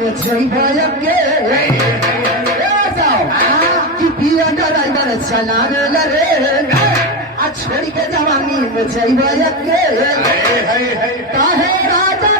में चाहिए कि पिया ड्राइवर चला रे आ छोड़ के जवानी में चाहिए काहे राजा